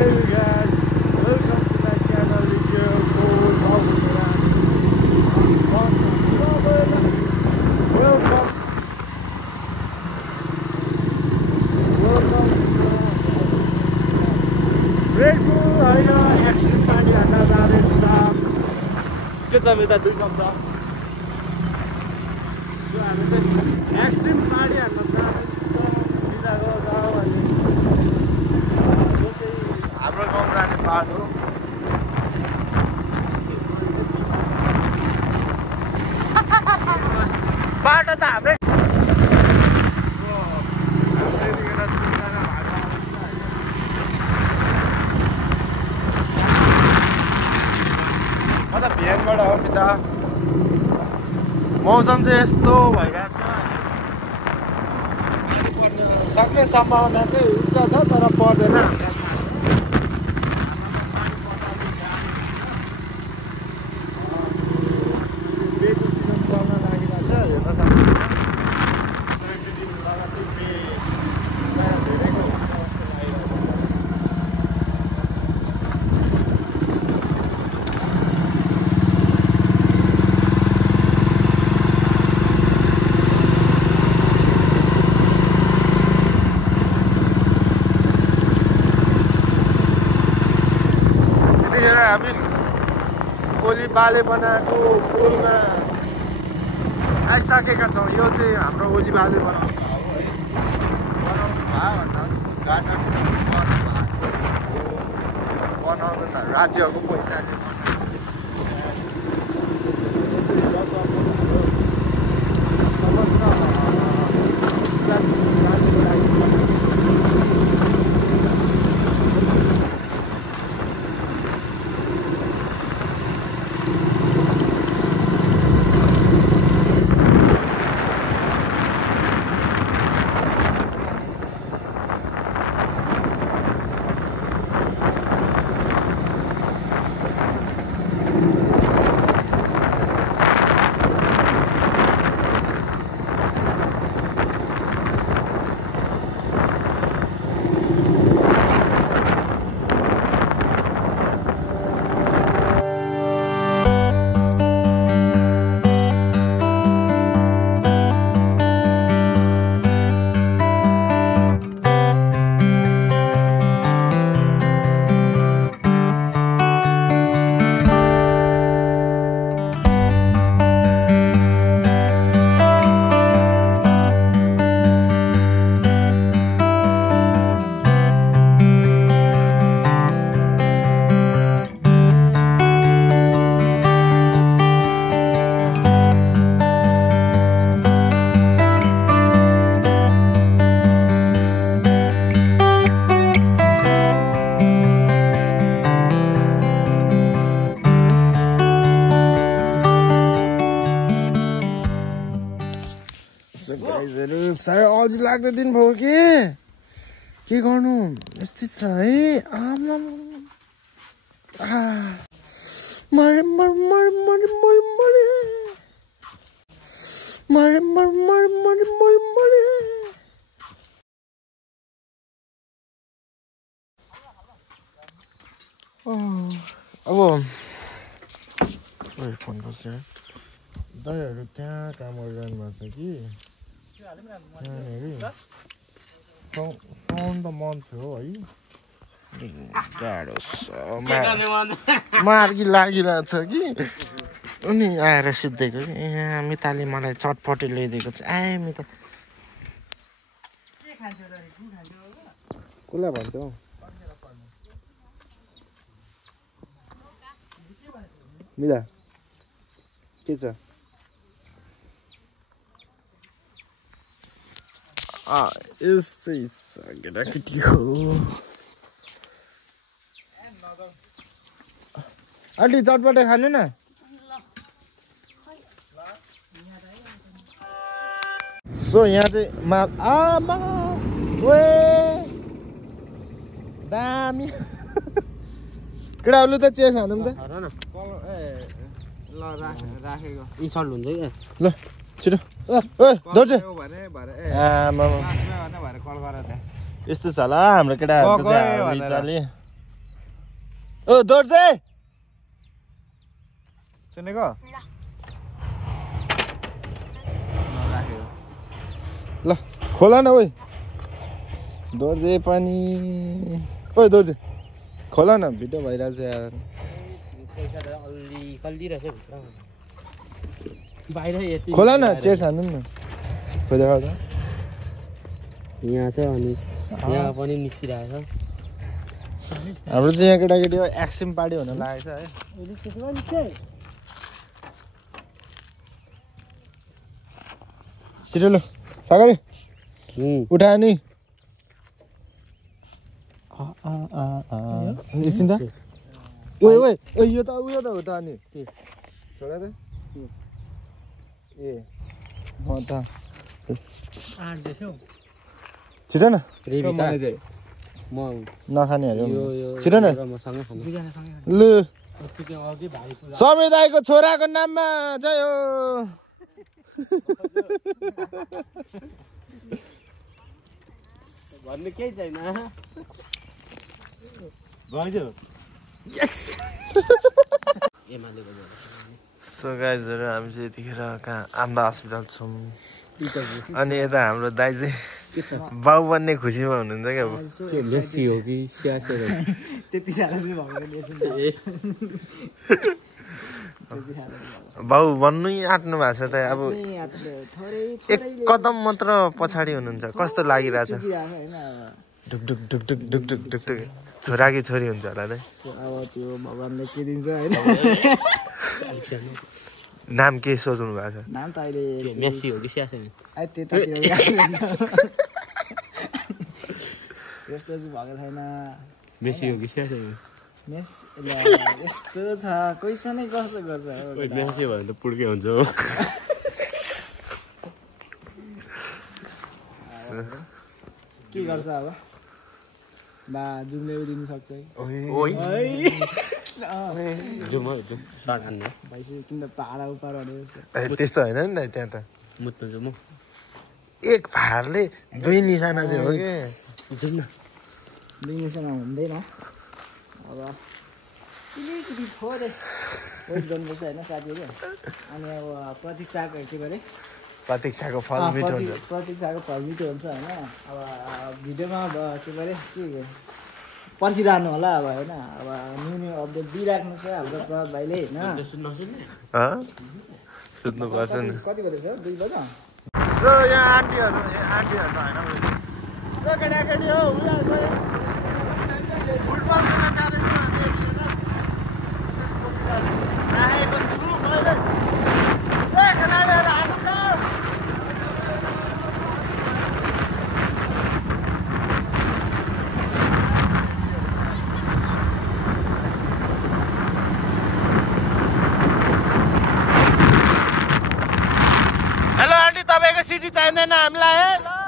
Hey guys, welcome to my channel. It's your boy Babu Serani. Welcome. Red Bull, होइन extreme पानी हान्न जाँदैछ। के छ मेरो दुई शब्द? हामी चाहिँ एक्सट्रिम पानी हान्न जाँदैछ। बिदाको गाउँ अनि हाम्रो गाउँ जाने बाटो बाटो त हाम्रै म त भियनबाट हो नि त। मौसम चाहिँ यस्तो भइरहेछ सक्ने सम्भावना चाहिँ उच्च छ तर पर्दैन। हामी गोली बाले बनाएको पुलमा आइसकेका छौँ। यो चाहिँ हाम्रो ओली बाले बनाउनु भयो भन्दा गार्डन बनाउनु त राज्यको पैसाले साह्रै अल्छी लाग्दो दिन भयो के गर्नु यस्तै छ है। आमा मरे मर मर मर मर मरे मरे मर मर मर मर मरे। अब फोन गर्छ दाइहरू त्यहाँ काम गरिरहनु भएको छ कि साउन्ड त मन छ हो है। गाह्रो मार्गी लागिरहेछ कि अनि आएर सुत्देको कि यहाँ मिताले मलाई चटपटी ल्याइदिएको छ। आए मिता कसलाई भन्छ हौ मिला के छ? यस्तै केटाकेटी हो। अलि चटपटे खानु न। सो यहाँ चाहिँ माल आमा वे दामी केटाहरूले त चेस हानौँ त राखेको इन्सल्ट हुन्छ क्या। ल छिटो दौड्छ यस्तो छ ल हाम्रो केटाहरूको चाहिँ ओ दोर्जे सुनेको ल खोला न ओइ दोर्जे पनि ओइ दोर्जे खोला न भिडियो भइरहेछ यार खोला न चेयर छान्नु न खोइ देखाउ त यहाँ छ अनि यहाँ पनि निस्किरहेको छ हाम्रो चाहिँ यहाँ केटाकेटी एक्सिम पार्टी हुन लागेको छ है छिटो ल सागरी उठायो नि एकछिन त ओइ ओइ ओइ यो त उयो त हो त अनि छोडा त ए म त छिटो न म नखाने अरे छिटो न ल समीर दाईको छोराको नाममा जय हो भन्नु केही छैन सो गाइजहरू हामी चाहिँ यतिखेर कहाँ आम्बा हस्पिटल छौँ अनि यता हाम्रो दाइ चाहिँ बाउ बन्ने खुसीमा हुनुहुन्छ क्या मेसी हो कि सियासे हो त्यति साह्रो चाहिँ बाउ बन्नै आँट्नु भएको छ त अब एक कदम मात्र पछाडि हुनुहुन्छ कस्तो लागिरहेछ ढुक ढुक ढुक ढुक ढुक ढुक ढुक ढुक छोरा कि छोरी हुन्छ होला त अब त्यो भगवानले के दिन्छ होइन नाम के सोच्नु भएको छ नाम त अहिले मेसी हो कि सियासे त्यतातिर यस्तो चाहिँ भएको छैन मेसी हो कि सियासे मेस यस्तो छ क्वेसनै कस्तो गर्छ मेसी भयो भने त पुड्के हुन्छ के गर्छ अब बा जुमले दिनु सक्छ है भैँसी किन पारा उपार भने जस्तो त्यस्तो होइन नि त त्यहाँ त मुत्नु चाहिँ म एक फारले दुई निशाना चाहिँ हो कि बिजनेसमा हुँदैन अब अलिकति थोरै वेट गर्नुपर्छ होइन साथीहरू अनि अब प्रतीक्षाको के अरे प्रतीक्षाको फल मिठो हुन्छ प्रतीक्षाको फल मिठो हुन्छ होइन अब भिडियोमा के अरे के पर्खिरहनु होला अब होइन अब न्यू न्यू अपडेट दिइराख्नु छ हाम्रो प्रभात भाइले होइन सुत्नुपर्छ नि कति बजे छ 2 बजे सो यहाँ आन्टीहरू त होइन सो केटाकेटी हो फुटबल खेल्न जाँदैछौँ हामी राखेको छु मैले खेलाडीहरू आउनु न हेलो आन्टी तपाईँको सिटी चाहिँदैन हामीलाई है